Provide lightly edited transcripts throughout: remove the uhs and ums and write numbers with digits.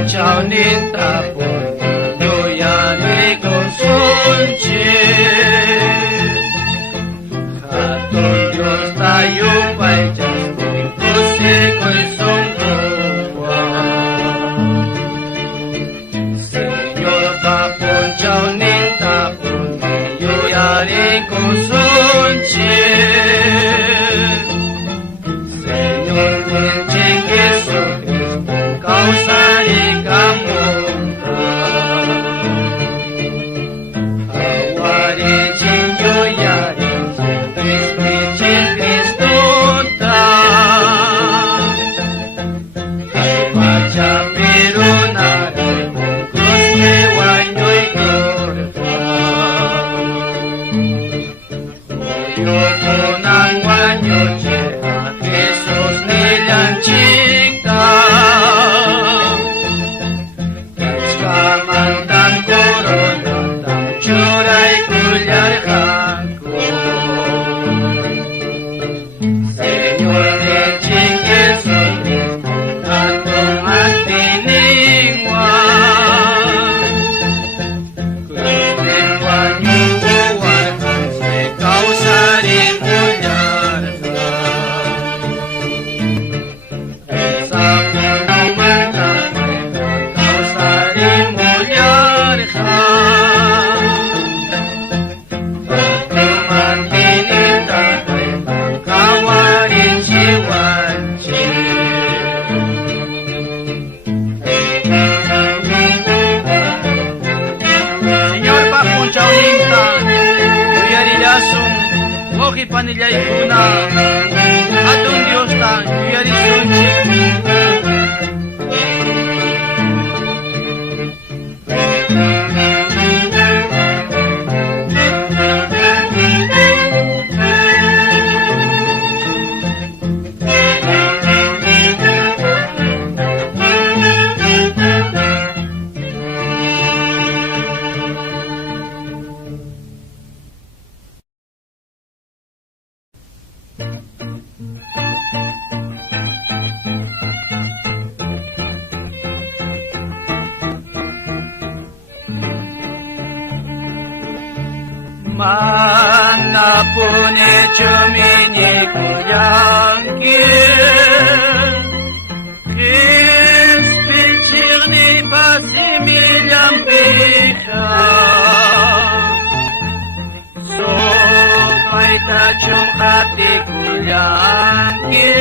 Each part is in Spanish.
puncaw nitapon Yuyari ko sunchi Katong Diyos tayo pa'y Diyos Kusi ko'y sungkuwa Senyor pa puncaw nitapon Yuyari ko sunchi Senyor Jesu Kau sari kamu Awari cinjo yari Kristi Kristo ta Baca biru nari Kusti wanyoy kurta Yoko nang wanyo siya Jesus nilang cipta Mantan corona tam curai kuliar aku Señor de Yesus tantung hati ningwa Kuliwan yuwar sekau sari kuliar Sapunong mantan kau sari Oki panilya ikuna atong Diyos ta yari sunchi Mana pune cumini kuyangkir Kis pichirni pasimilyam picha So may kachum hati kuyangkir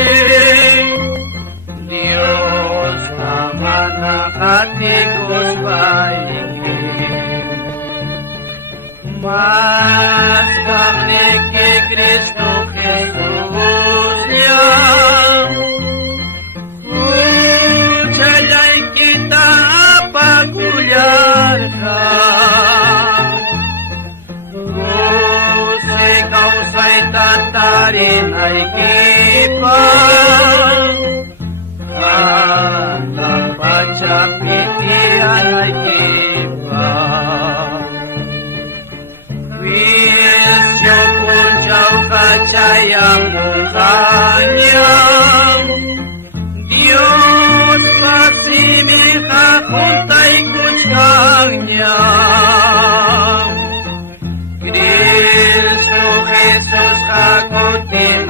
Dios tamana hati kuspaingkir Mas kami que Cristo Jesús ya Ucayay kita pagulyar ka Usay kausay tatarin ay kipang Ang pachapitian ay kipang Wisyo puncaw kacayang mukanyang Diyos pasimika kuntay kutsangnya Kristo Jesus kakutin